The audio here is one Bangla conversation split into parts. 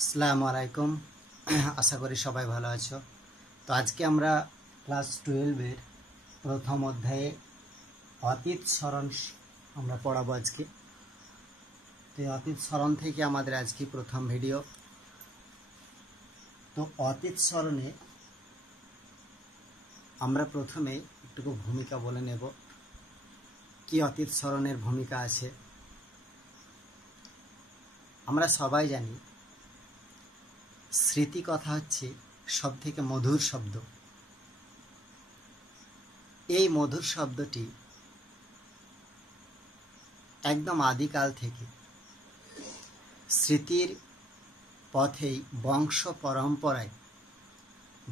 আসসালামু আলাইকুম। আশা করি সবাই ভালো আছো। তো আজকে আমরা ক্লাস 12 এর প্রথম অধ্যায়ে অতীত স্মরণ আমরা পড়াবো আজকে। তো অতীত স্মরণ থেকে আমাদের আজকে প্রথম ভিডিও। তো অতীত স্মরণে আমরা প্রথমে একটু ভূমিকা বলে নেব, কি অতীত স্মরণের ভূমিকা আছে। আমরা সবাই জানি স্মৃতি কথা হচ্ছে সব থেকে মধুর শব্দ। এই মধুর শব্দটি একদম আদিকাল থেকে স্মৃতির পথেই বংশ পরম্পরায়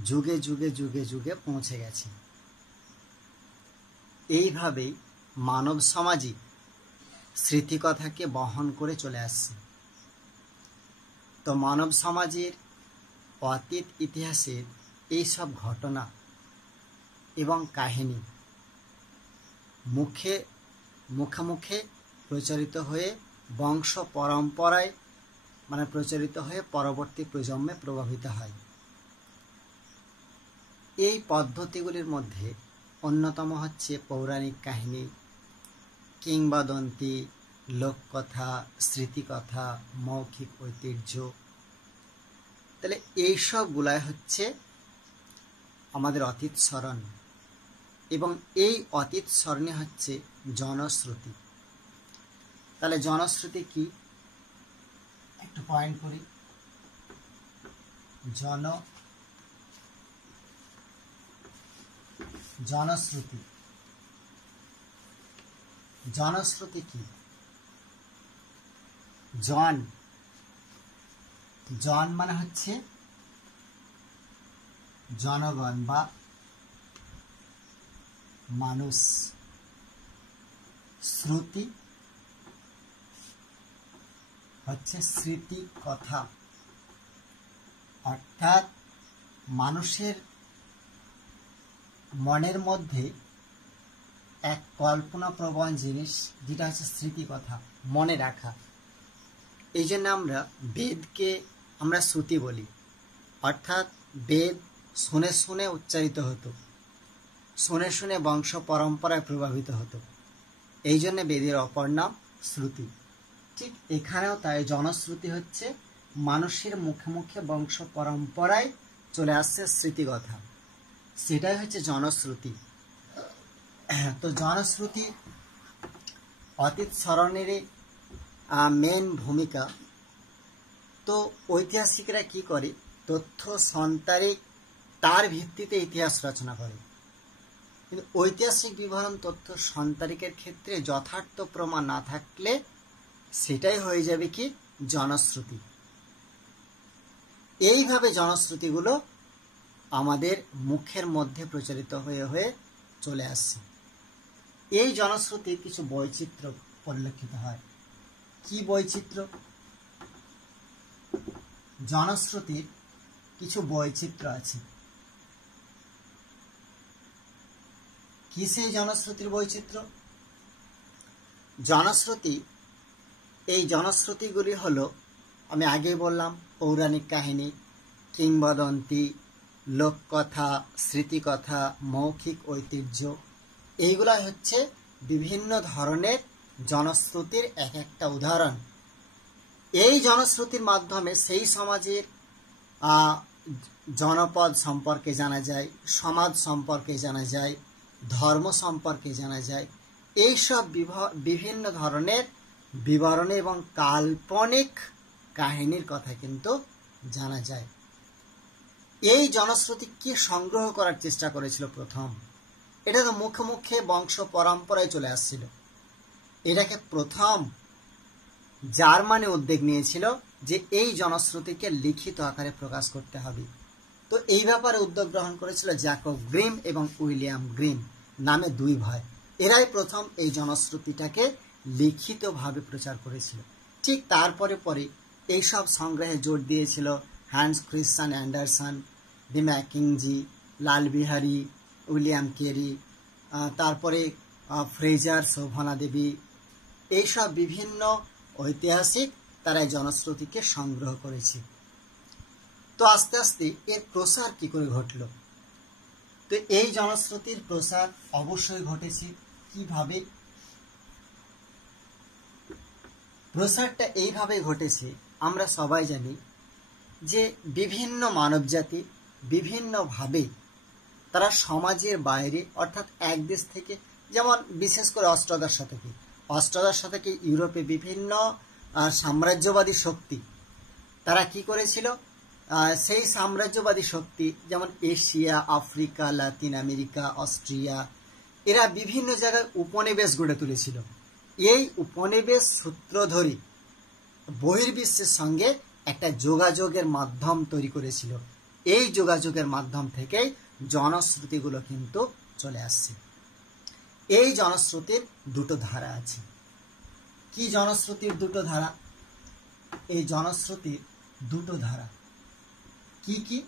যুগে যুগে যুগে যুগে পৌঁছে গেছে। এইভাবেই মানব সমাজই স্মৃতিকথাকে বহন করে চলে আসছে। তো মানব সমাজের অতীত ইতিহাসের এইসব ঘটনা এবং কাহিনী মুখে মুখে প্রচারিত হয়ে বংশ পরম্পরায় প্রচারিত হয়ে পরবর্তী প্রজন্মে প্রভাবিত হয়। এই পদ্ধতিগুলির মধ্যে অন্যতম হচ্ছে পৌরাণিক কাহিনী, কিংবদন্তি, লোককথা, স্মৃতিকথা, মৌখিক ঐতিহ্য। তাহলে এইসবগুলাই হচ্ছে আমাদের অতীত স্মরণ, এবং এই অতীত স্মরণে হচ্ছে জনশ্রুতি। তাহলে জনশ্রুতি কি একটু পয়েন্ট করি। জনশ্রুতি জনশ্রুতি কি? জন মানে হচ্ছে জনগণ বা মানুষ। শ্রুতি হচ্ছে স্মৃতি কথা, অর্থাৎ মানুষের মনের মধ্যে এক কল্পনাপ্রবণ জিনিস, যেটা হচ্ছে স্মৃতি কথা, মনে রাখা। এই জন্য আমরা বেদকে আমরা শ্রুতি বলি, অর্থাৎ বেদ শুনে শুনে উচ্চারিত হতো, শুনে শুনে বংশ পরম্পরায় প্রভাবিত হতো। এই জন্য বেদের অপর নাম শ্রুতি। ঠিক এখানেও তাই জনশ্রুতি হচ্ছে মানুষের মুখে মুখে বংশ পরম্পরায় চলে আসছে স্মৃতিকথা, সেটাই হচ্ছে জনশ্রুতি। তো জনশ্রুতি অতীত স্মরণের মেন ভূমিকা। তো ঐতিহাসিকরা কি করে? তথ্য সন্তারিক, তার ভিত্তিতে ইতিহাস রচনা করে। কিন্তু ঐতিহাসিক বিবরণ তথ্য সন্তারিকের ক্ষেত্রে যথার্থ প্রমাণ না থাকলে সেটাই হয়ে যাবে কি? জনশ্রুতি। এইভাবে জনশ্রুতিগুলো আমাদের মুখের মধ্যে প্রচারিত হয়ে হয়ে চলে আসছে। এই জনশ্রুতির কিছু বৈচিত্র্য পরিলক্ষিত হয়। কি বৈচিত্র্য? জনশ্রুতির কিছু বৈচিত্র্য আছে। কি সেই জনশ্রুতির বৈচিত্র্য? এই জনশ্রুতিগুলি হলো, আমি আগেই বললাম, পৌরাণিক কাহিনী, কিংবদন্তি, লোককথা, স্মৃতিকথা, মৌখিক ঐতিহ্য। এইগুলাই হচ্ছে বিভিন্ন ধরনের জনশ্রুতির এক একটা উদাহরণ। এই জনশ্রুতির মাধ্যমে সেই সমাজের জনপদ সম্পর্কে জানা যায়, সমাজ সম্পর্কে জানা যায়, ধর্ম সম্পর্কে জানা যায়। এইসব বিভিন্ন ধরনের বিবরণী এবং কাল্পনিক কাহিনীর কথা কিন্তু জানা যায়। এই জনশ্রুতি কি সংগ্রহ করার চেষ্টা করেছিল প্রথম? এটা তো মুখে মুখে বংশ পরম্পরায় চলে আসছিল। এটাকে প্রথম জার্মানি উদ্যোগ নিয়েছিল যে এই জনশ্রুতিকে লিখিত আকারে প্রকাশ করতে হবে। তো এই ব্যাপারে উদ্যোগ গ্রহণ করেছিল জ্যাকব গ্রিম এবং উইলিয়াম গ্রিম নামে দুই ভাই। এরাই প্রথম এই জনশ্রুতিটাকে লিখিতভাবে প্রচার করেছিল। ঠিক তারপরে পরে এইসব সংগ্রহে জোর দিয়েছিল হ্যান্স ক্রিশ্চিয়ান অ্যান্ডারসন, ডি ম্যাকিঞ্জি, লাল বিহারী, উইলিয়াম কেরি, তারপরে ফ্রেজার, শোভনা দেবী। এইসব বিভিন্ন ঐতিহাসিক তারা এই জনশ্রুতিকে সংগ্রহ করেছে। তো আস্তে আস্তে এর প্রসার কি করে ঘটল? তো এই জনশ্রুতির প্রসার অবশ্যই ঘটেছে কিভাবে? প্রসারটা এইভাবে ঘটেছে, আমরা সবাই জানি যে বিভিন্ন মানবজাতি বিভিন্নভাবে তারা সমাজের বাইরে অর্থাৎ এক দেশ থেকে, যেমন বিশেষ করে অষ্টাদশ শতকে ইউরোপে বিভিন্ন সাম্রাজ্যবাদী শক্তি তারা কি করেছিল, সেই সাম্রাজ্যবাদী শক্তি যেমন Asia, Africa, Latin America, Austria, এরা বিভিন্ন জায়গায় উপনিবেশ গড়ে তুলেছিল। এই উপনিবেশ সূত্র ধরে বহির্বিশ্বের সঙ্গে একটা যোগাযোগের মাধ্যম তৈরি করেছিল। এই যোগাযোগের মাধ্যম থেকেই জনশ্রুতিগুলো কিন্তু চলে আসছে। এই জনশ্রুতির দুটো ধারা আছে। কি জনশ্রুতির দুটো ধারা? এই জনশ্রুতির দুটো ধারা কি কি?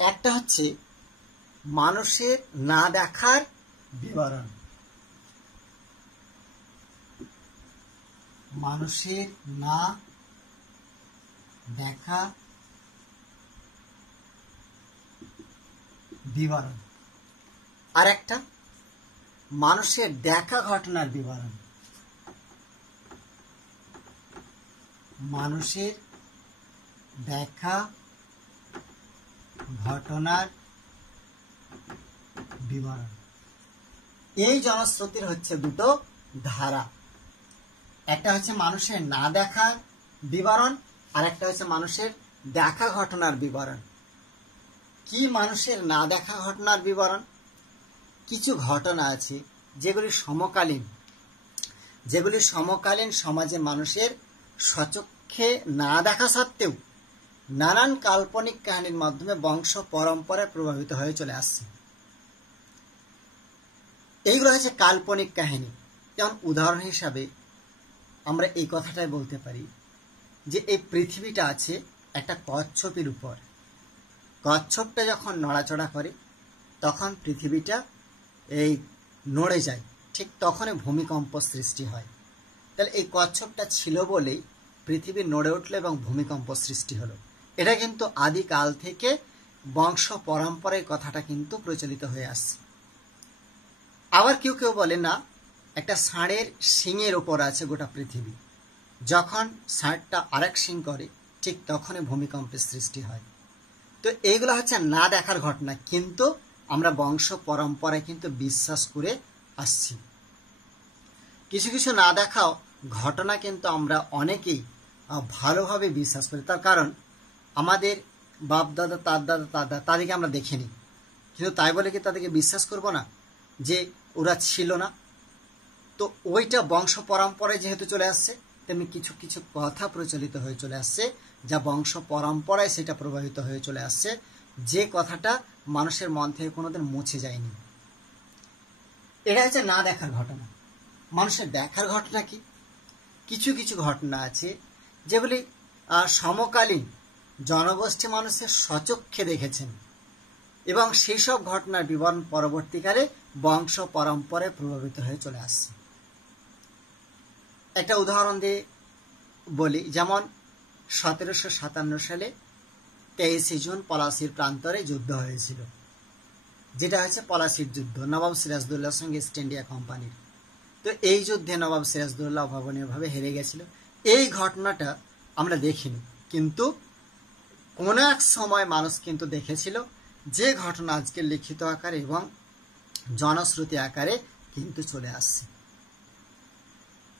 একটা হচ্ছে মানুষের না দেখার বিবরণ, মানুষের না দেখা বিবরণ, আর একটা মানুষের দেখা ঘটনার বিবরণ। মানুষের দেখা ঘটনার বিবরণ। এই জনশ্রুতির হচ্ছে দুটো ধারা, একটা হচ্ছে মানুষের না দেখার বিবরণ, আর একটা হচ্ছে মানুষের দেখা ঘটনার বিবরণ। কি মানুষের না দেখা ঘটনার বিবরণ? কিছু ঘটনা আছে যেগুলি সমকালীন সমাজে মানুষের সচক্ষে না দেখা সত্ত্বেও নানান কাল্পনিক কাহিনীর মাধ্যমে বংশ পরম্পরায় প্রভাবিত হয়ে চলে আসছে। এইগুলো হচ্ছে কাল্পনিক কাহিনী। যেমন উদাহরণ হিসাবে আমরা এই কথাটাই বলতে পারি যে এই পৃথিবীটা আছে একটা কচ্ছপের উপর। কচ্ছপটা যখন নড়াচড়া করে তখন পৃথিবীটা এই নড়ে যায়, ঠিক তখনই ভূমিকম্প সৃষ্টি হয়। তাহলে এই কচ্ছপটা ছিল বলেই পৃথিবী নড়ে উঠলো এবং ভূমিকম্প সৃষ্টি হলো। এটা কিন্তু আদিকাল থেকে বংশ পরম্পরার কথাটা কিন্তু প্রচলিত হয়ে আসছে। আবার কেউ কেউ বলে না, একটা ষাঁড়ের শিংয়ের ওপর আছে গোটা পৃথিবী, যখন ষাঁড়টা আরেক শিং করে ঠিক তখনই ভূমিকম্পের সৃষ্টি হয়। তো এইগুলো হচ্ছে না দেখার ঘটনা, কিন্তু আমরা বংশ পরম্পরায় কিন্তু বিশ্বাস করে আসছি। কিছু কিছু না দেখাও ঘটনা কিন্তু আমরা অনেকেই ভালোভাবে বিশ্বাস করি, তার কারণ আমাদের বাপ দাদা, তার দাদা, তাদেরকে আমরা দেখিনি, কিন্তু তাই বলে কি তাদেরকে বিশ্বাস করব না যে ওরা ছিল না? তো ওইটা বংশ পরম্পরায় যেহেতু চলে আসছে, তেমনি কিছু কিছু কথা প্রচলিত হয়ে চলে আসছে যা বংশ পরম্পরায় সেটা প্রভাবিত হয়ে চলে আসছে, যে কথাটা মানুষের মন থেকে কোনোদিন মুছে যায়নি। এটা হচ্ছে না দেখার ঘটনা। মানুষের দেখার ঘটনা কি? কিছু কিছু ঘটনা আছে যেগুলি সমকালীন জনগোষ্ঠী মানুষের স্বচক্ষে দেখেছেন এবং সেই সব ঘটনার বিবরণ পরবর্তীকালে বংশ পরম্পরায় প্রভাবিত হয়ে চলে আসছে। একটা উদাহরণ দিয়ে বলি, যেমন 1757 সালে 23 জুন পলাশির প্রান্তরে যুদ্ধ হয়েছিল, যেটা হচ্ছে পলাশির যুদ্ধ, নবাব সিরাজদৌল্লার সঙ্গে ইস্ট ইন্ডিয়া কোম্পানির। তো এই যুদ্ধে নবাব সিরাজদৌল্লা অভাবনীয়ভাবে হেরে গেছিল। এই ঘটনাটা আমরা দেখিনি, কিন্তু কোন এক সময় মানুষ কিন্তু দেখেছিল, যে ঘটনা আজকে লিখিত আকারে এবং জনশ্রুতি আকারে কিন্তু চলে আসছে।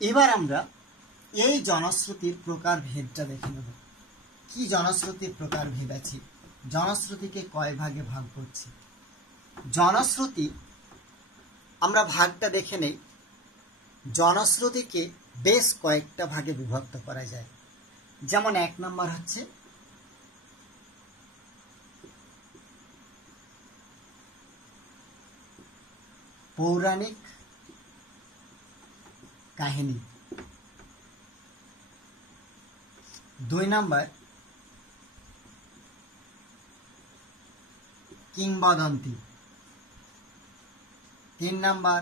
এবার আমরা এই জনশ্রুতির প্রকার ভেদটা দেখে নেব। কি জনশ্রুতির প্রকার ভেদ আছে? জনশ্রুতিকে কয় ভাগে ভাগ করছি? জনশ্রুতি আমরা ভাগটা দেখে নেই। জনশ্রুতিকে বেশ কয়েকটা ভাগে বিভক্ত করা যায়। যেমন 1 নম্বর হচ্ছে পৌরাণিক কাহিনী, 2 নম্বর কিংবদন্তি, 3 নম্বর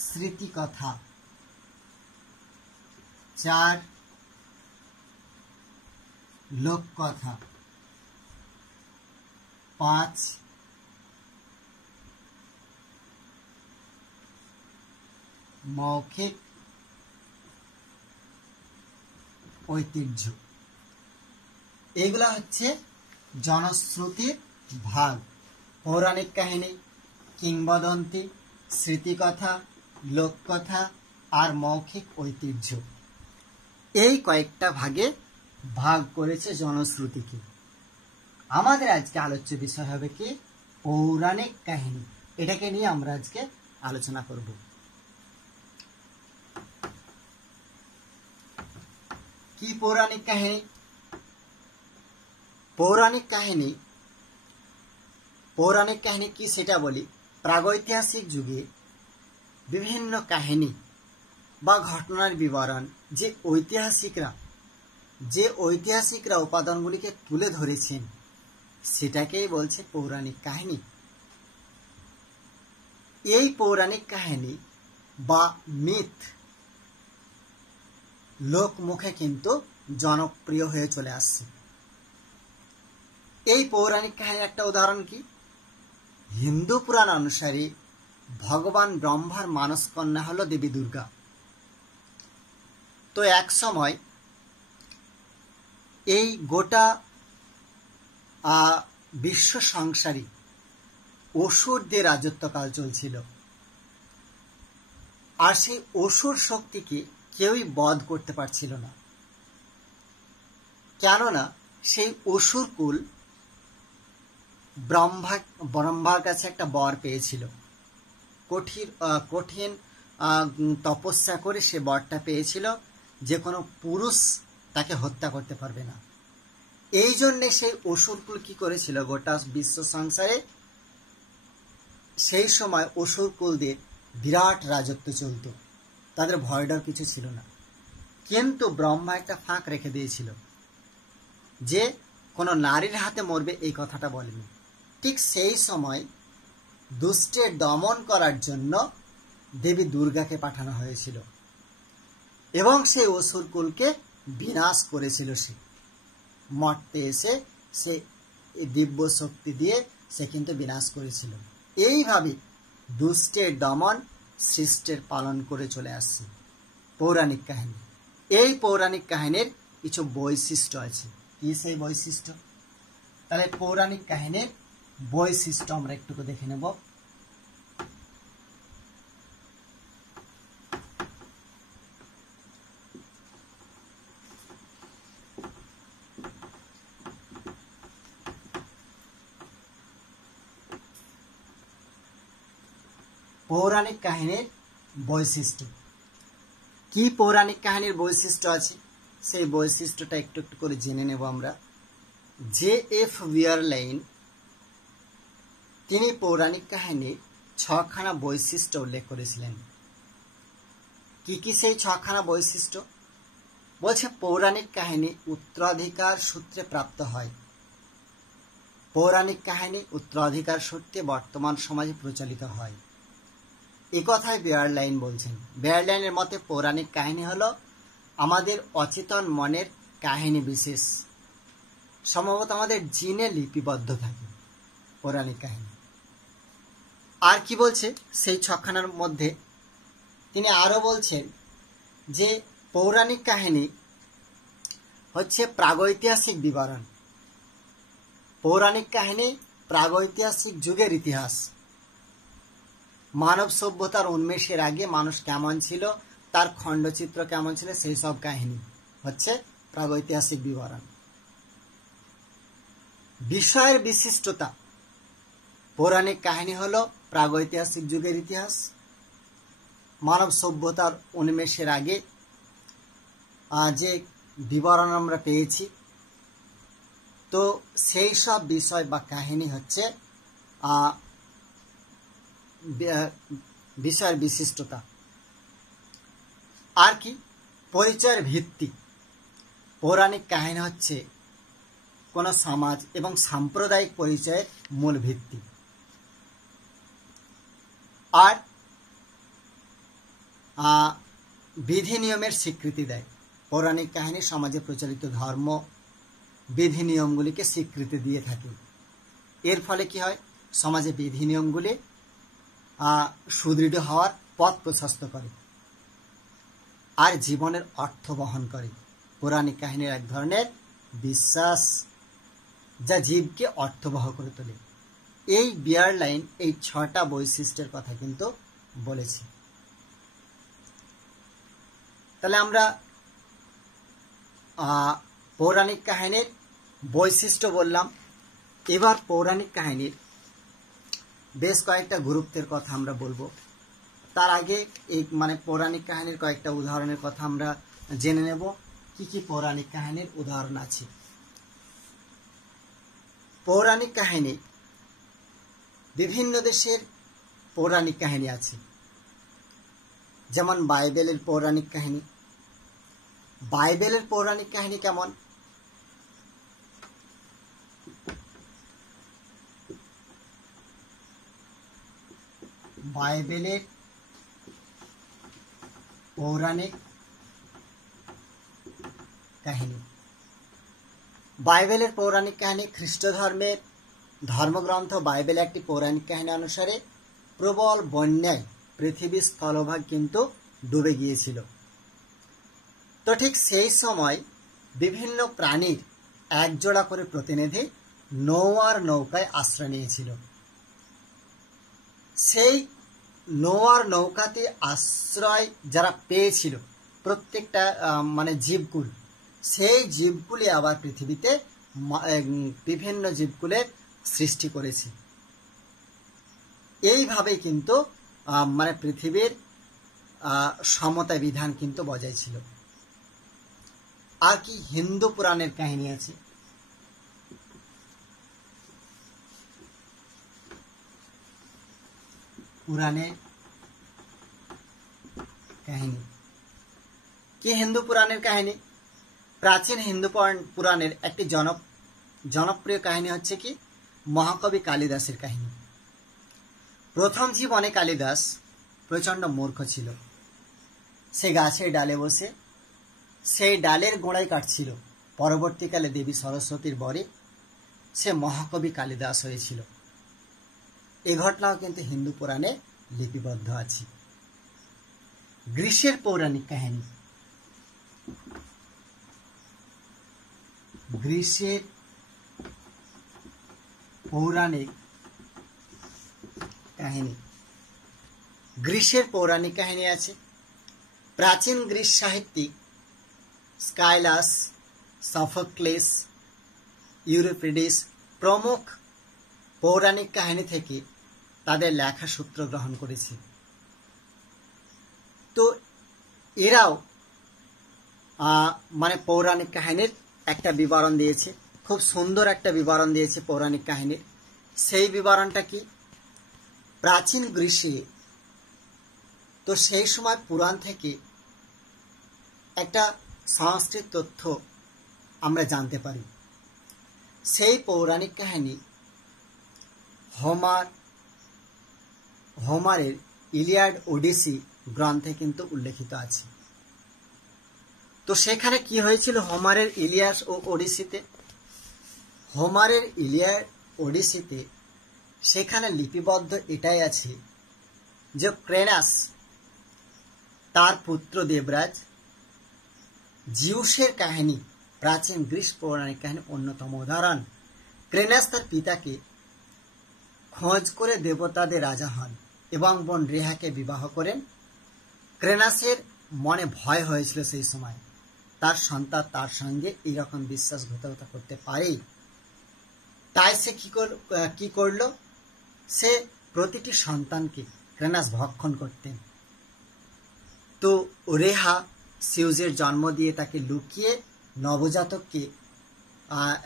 স্মৃতিকথা, 4 লোককথা। 5 মৌখিক ঐতিহ্য। এগুলা হচ্ছে জনশ্রুতির ভাগ। পৌরাণিক কাহিনী, কিংবদন্তি, স্মৃতিকথা, লোককথা আর মৌখিক ঐতিহ্য, এই কয়েকটা ভাগে ভাগ করেছে জনশ্রুতিকে। আমাদের আজকে আলোচ্য বিষয় হবে কি? পৌরাণিক কাহিনী। এটাকে নিয়ে আমরা আজকে আলোচনা করব। কি পৌরাণিক কাহিনী? পৌরাণিক কাহিনী কি সেটা বলি। প্রাগৈতিহাসিক যুগে বিভিন্ন কাহিনী বা ঘটনার বিবরণ যে ঐতিহাসিকরা উপাদানগুলিকে তুলে ধরেছেন সেটাকেই বলছে পৌরাণিক কাহিনী। এই পৌরাণিক কাহিনী বা মিথ লোক মুখে কিন্তু জনপ্রিয় হয়ে চলে আসছে। এই পৌরাণিক কাহিনীর একটা উদাহরণ কি? হিন্দু পুরাণ অনুসারে ভগবান ব্রহ্মার মানস কন্যা হল দেবী দুর্গা। তো এক সময় এই গোটা বিশ্ব সংসারী অসুরদের রাজত্বকাল চলছিল। আর সেই অসুর শক্তিকে কেউই বধ করতে পারছিল না, কেননা সেই অসুর কুল ব্রহ্মার কাছে একটা বর পেয়েছিল। কঠিন তপস্যা করে সে বরটা পেয়েছিল যে কোনো পুরুষ তাকে হত্যা করতে পারবে না। এই জন্যে সেই অসুরকুল কি করেছিল, গোটা বিশ্ব সংসারে সেই সময় অসুরকুলদের বিরাট রাজত্ব চলত, তাদের ভয়ডর কিছু ছিল না। কিন্তু ব্রহ্মা একটা ফাঁক রেখে দিয়েছিল যে কোনো নারীর হাতে মরবে, এই কথাটা বলেনি। ঠিক সেই সময় দুষ্টের দমন করার জন্য দেবী দুর্গাকে পাঠানো হয়েছিল এবং সেই অসুরকুলকে বিনাশ করেছিল। সে মর্তে এসে সে দিব্য শক্তি দিয়ে সে কিন্তু বিনাশ করেছিল। এইভাবে দুষ্টের দমন সৃষ্টের পালন করে চলে আসছে পৌরাণিক কাহিনী। এই পৌরাণিক কাহিনীর কিছু বৈশিষ্ট্য আছে। কি সেই বৈশিষ্ট্য? তাহলে পৌরাণিক কাহিনীর বৈশিষ্ট্য আমরা একটু দেখে নেব। পৌরাণিক কাহিনীর বৈশিষ্ট্য কি? পৌরাণিক কাহিনীর বৈশিষ্ট্য আছে, সেই বৈশিষ্ট্যটা একটু একটু করে জেনে নেব আমরা। J.F. বিয়ারলাইন তিনি পৌরাণিক কাহিনীর 6খানা বৈশিষ্ট্য উল্লেখ করেছিলেন। কি কি সেই 6খানা বৈশিষ্ট্য? বলছে পৌরাণিক কাহিনী উত্তরাধিকার সূত্রে প্রাপ্ত হয়। পৌরাণিক কাহিনী উত্তরাধিকার সূত্রে বর্তমান সমাজে প্রচলিত হয়, এ কথাই বিয়ারলাইন বলছেন। বিয়ারলাইনের মতে পৌরাণিক কাহিনী হলো আমাদের অচেতন মনের কাহিনী বিশেষ, সম্ভবত আমাদের জিনে লিপিবদ্ধ থাকে পৌরাণিক কাহিনী। আর কি বলছে সেই 6খানার মধ্যে? তিনি আরো বলছেন যে পৌরাণিক কাহিনী হচ্ছে প্রাগৈতিহাসিক বিবরণ। পৌরাণিক কাহিনী প্রাগৈতিহাসিক যুগের ইতিহাস। মানব সভ্যতার উন্মেষের আগে মানুষ কেমন ছিল, তার খণ্ডচিত্র কেমন ছিল, সেই সব কাহিনী হচ্ছে প্রাগৈতিহাসিক বিবরণ। বিষয়ের বিশিষ্টতা, পৌরাণিক কাহিনী হলো প্রাগৈতিহাসিক যুগের ইতিহাস, মানব সভ্যতার উন্মেষের আগে যে বিবরণ আমরা পেয়েছি, তো সেই সব বিষয় বা কাহিনী হচ্ছে বিষয়ের বিশিষ্টতা। আর কি? পরিচয়ের ভিত্তি। পৌরাণিক কাহিনী হচ্ছে কোন সমাজ এবং সাম্প্রদায়িক পরিচয়ের মূল ভিত্তি। আর বিধি নিয়মের স্বীকৃতি দেয়। পৌরাণিক কাহিনী সমাজে প্রচলিত ধর্ম, বিধি নিয়মগুলিকে স্বীকৃতি দিয়ে থাকে। এর ফলে কি হয়, সমাজে বিধি নিয়মগুলি সুদৃঢ় হওয়ার পথ প্রশস্ত করে আর জীবনের অর্থ বহন করে। পৌরাণিক কাহিনীর এক ধরনের বিশ্বাস যা জীবকে অর্থবহ করে তোলে। এই বিয়ার লাইন এই 6টা বৈশিষ্ট্যের কথা কিন্তু বলেছি। তাহলে আমরা পৌরাণিক কাহিনীর বৈশিষ্ট্য বললাম। এবার পৌরাণিক কাহিনীর বেশ কয়েকটা গুরুত্বের কথা আমরা বলবো। তার আগে এই পৌরাণিক কাহিনীর কয়েকটা উদাহরণের কথা আমরা জেনে নেব। কি কি পৌরাণিক কাহিনীর উদাহরণ আছে? পৌরাণিক কাহিনী, বিভিন্ন দেশের পৌরাণিক কাহিনী আছে। যেমন বাইবেলের পৌরাণিক কাহিনী। বাইবেলের পৌরাণিক কাহিনী কেমন? বাইবেলের পৌরাণিক কাহিনী। বাইবেলের পৌরাণিক কাহিনী খ্রিস্ট ধর্মের ধর্মগ্রন্থ বাইবেল একটি পৌরাণিক কাহিনী অনুসারে প্রবল বন্যায় পৃথিবীর স্থলভাগ কিন্তু ডুবে গিয়েছিল। তো ঠিক সেই সময় বিভিন্ন প্রাণীর একজোড়া করে প্রতিনিধি নোয়ার নৌকায় আশ্রয় নিয়েছিল। সেই নোয়ার নৌকাতে আশ্রয় যারা পেয়েছিল প্রত্যেকটা জীবকুল, সেই জীবগুলি আবার পৃথিবীতে বিভিন্ন জীবকুলের সৃষ্টি করেছে। এইভাবেই কিন্তু পৃথিবীর সমতা বিধান কিন্তু বজায় ছিল। আর কি হিন্দু পুরাণের কাহিনী আছে। পুরাণের কাহিনী কি? হিন্দু পুরাণের কাহিনী। প্রাচীন হিন্দু পুরাণের একটি জনপ্রিয় কাহিনী হচ্ছে কি মহাকবি কালিদাসের কাহিনী। প্রথম জীবনে কালিদাস প্রচন্ড মূর্খ ছিল। সে গাছের ডালে বসে সেই ডালের গোড়ায় কাটছিল। পরবর্তীকালে দেবী সরস্বতীর বরে সে মহাকবি কালিদাস হয়েছিল। এই ঘটনাও কিন্তু হিন্দু পুরাণে লিপিবদ্ধ আছে। গ্রীসের পৌরাণিক কাহিনী। গ্রীসের পৌরাণিক কাহিনী। গ্রীসের পৌরাণিক কাহিনী আছে। প্রাচীন গ্রিস সাহিত্যিক স্কাইলাস, সফোক্লেস, ইউরিপিডিস প্রমুখ পৌরাণিক কাহিনী থেকে তাদের লেখা সূত্র গ্রহণ করেছে। তো এরাও পৌরাণিক কাহিনীর একটা বিবরণ দিয়েছে, খুব সুন্দর একটা বিবরণ দিয়েছে পৌরাণিক কাহিনীর। সেই বিবরণটা কি? প্রাচীন গ্রীসে তো সেই সময় পুরাণ থেকে একটা সংস্কৃত তথ্য আমরা জানতে পারি। সেই পৌরাণিক কাহিনী হোমারের ইলিয়াড ওডিসি গ্রন্থে কিন্তু উল্লেখিত আছে। তো সেখানে কি হয়েছিল হোমারের ইলিয়াস ও ওডিসিতে? হোমারের ইলিয়াড ওডিসিতে সেখানে লিপিবদ্ধ এটাই আছে যে ক্রেনাস তার পুত্র দেবরাজ জিউসের কাহিনী প্রাচীন গ্রিস পৌরাণিক কাহিনী অন্যতম উদাহরণ। ক্রেনাস তার পিতাকে খোঁজ করে দেবতাদের রাজা হন এবং বোন রেহাকে বিবাহ করেন। ক্রেনাসের মনে ভয় হয়েছিল সেই সময় তার সন্তান তার সঙ্গে এইরকম বিশ্বাসঘাতকতা করতে পারে। তাই সে কি করল? সে প্রতিটি সন্তানকে ক্রেনাস ভক্ষণ করতেন। তো রেহা সিউজের জন্ম দিয়ে তাকে লুকিয়ে নবজাতককে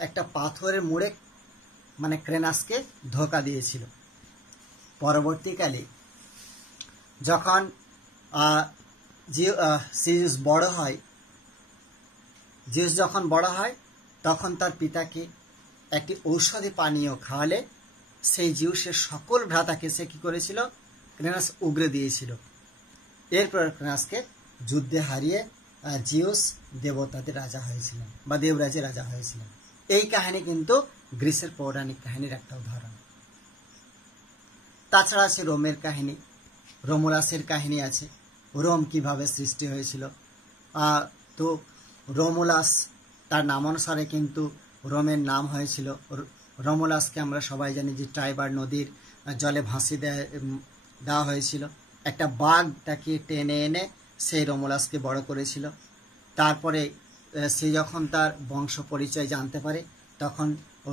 একটা পাথরের মুড়ে ক্রেনাসকে ধোঁকা দিয়েছিল। পরবর্তীকালে যখন জিউস যখন বড় হয় তখন তার পিতাকে একটি ঔষধি পানীয় খাওয়ালে সেই জিউসের সকল ভ্রাতাকে সে কি করেছিল? ক্রেনাস উগরে দিয়েছিল। এরপর ক্রেনাসকে যুদ্ধে হারিয়ে জিউস দেবতাদের রাজা হয়েছিলেন বা দেবরাজের রাজা হয়েছিলেন। এই কাহিনী কিন্তু গ্রিসের পৌরাণিক কাহিনীর একটা উদাহরণ। তাছাড়া আছে রোমের কাহিনী, রোমুলাসের কাহিনী আছে, রোম কিভাবে সৃষ্টি হয়েছিল। তো রোমুলাস তার নামানুসারে কিন্তু রোমের নাম হয়েছিল। রোমুলাসকে আমরা সবাই জানি যে টাইবার নদীর জলে ভাসিয়ে দেওয়া হয়েছিল। একটা বাঘ তাকে টেনে এনে সেই রোমুলাসকে বড় করেছিল। তারপরে সে যখন তার বংশ পরিচয় জানতে পারে তখন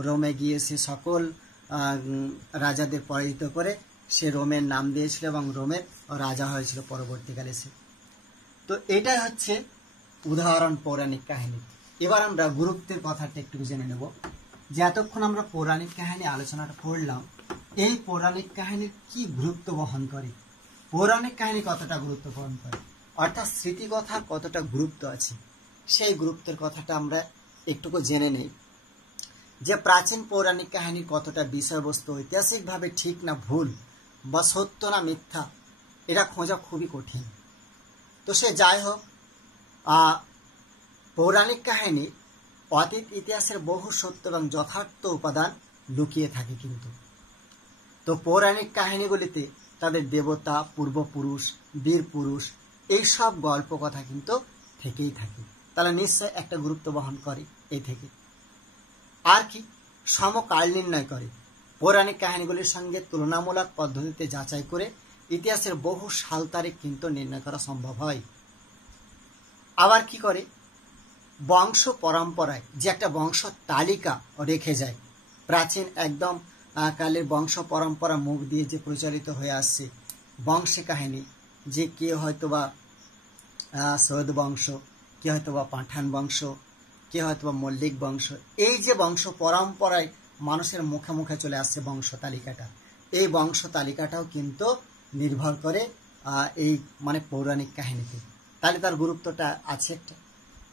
রোমে গিয়ে সে সকল রাজাদের পরাজিত করে সে রোমের নাম দিয়েছিল এবং রোমের রাজা হয়েছিল পরবর্তীকালে সে। তো এটাই হচ্ছে উদাহরণ পৌরাণিক কাহিনী। এবার আমরা গুরুত্বের কথাটা একটু জেনে নেব যে এতক্ষণ আমরা পৌরাণিক কাহিনী আলোচনাটা করলাম, এই পৌরাণিক কাহিনীর কি গুরুত্ব বহন করে, পৌরাণিক কাহিনী কতটা গুরুত্ব বহন করে, অর্থাৎ স্মৃতিকথার কতটা গুরুত্ব আছে, সেই গুরুত্বের কথাটা আমরা একটুকু জেনে নেই। যে প্রাচীন পৌরাণিক কাহিনীর কতটা বিষয়বস্তু ঐতিহাসিকভাবে ঠিক না ভুল বা সত্য না মিথ্যা এটা খোঁজা খুবই কঠিন। তো সে যাই হোক, পৌরাণিক কাহিনী অতীত ইতিহাসের বহু সত্য এবং যথার্থ উপাদান লুকিয়ে থাকে কিন্তু। তো পৌরাণিক কাহিনীগুলিতে তাদের দেবতা, পূর্বপুরুষ, বীর পুরুষ এইসব গল্প কথা কিন্তু থেকেই থাকে, তাহলে নিশ্চয় একটা গুরুত্ব বহন করে এই থেকে। আর কি সমকাল নির্ণয় করে, পৌরাণিক কাহিনীগুলির সঙ্গে তুলনামূলক পদ্ধতিতে যাচাই করে ইতিহাসের বহু সাল তারিখ কিন্তু নির্ণয় করা সম্ভব হয়। আবার কি করে, বংশ পরম্পরায় যে একটা বংশ তালিকা রেখে যায়, প্রাচীন একদম কালের বংশ পরম্পরা মুখ দিয়ে যে প্রচারিত হয়ে আসছে বংশে কাহিনী, যে কে হয়তোবা সৈয়দ বংশ, কে হয়তোবা পাঠান বংশ, কে হয়তোবা মল্লিক বংশ, এই যে বংশ পরম্পরায় মানুষের মুখে মুখে চলে আসছে বংশ তালিকাটা, এই বংশ তালিকাটাও কিন্তু নির্ভর করে এই মানে পৌরাণিক কাহিনীতে। তাহলে তার গুরুত্বটা আছে একটা।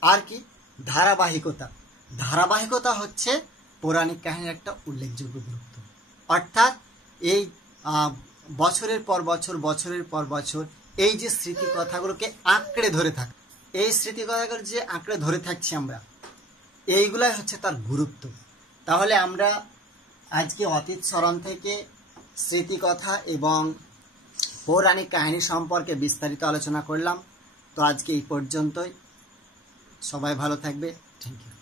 আর কি ধারাবাহিকতা, ধারাবাহিকতা হচ্ছে পৌরাণিক কাহিনীর একটা উল্লেখযোগ্য গুরুত্ব। অর্থাৎ এই বছরের পর বছর, বছরের পর বছর এই যে স্মৃতি কথাগুলোকে আঁকড়ে ধরে থাকে, এই স্মৃতি কথাগুলো যে আঁকড়ে ধরে থাকছি আমরা, এইগুলাই হচ্ছে তার গুরুত্ব। তাহলে আমরা আজকে অতীত স্মরণ থেকে স্মৃতিকথা এবং পৌরাণিক কাহিনী সম্পর্কে বিস্তারিত আলোচনা করলাম। তো আজকে এই পর্যন্তই, সবাই ভালো থাকবে, থ্যাংক ইউ।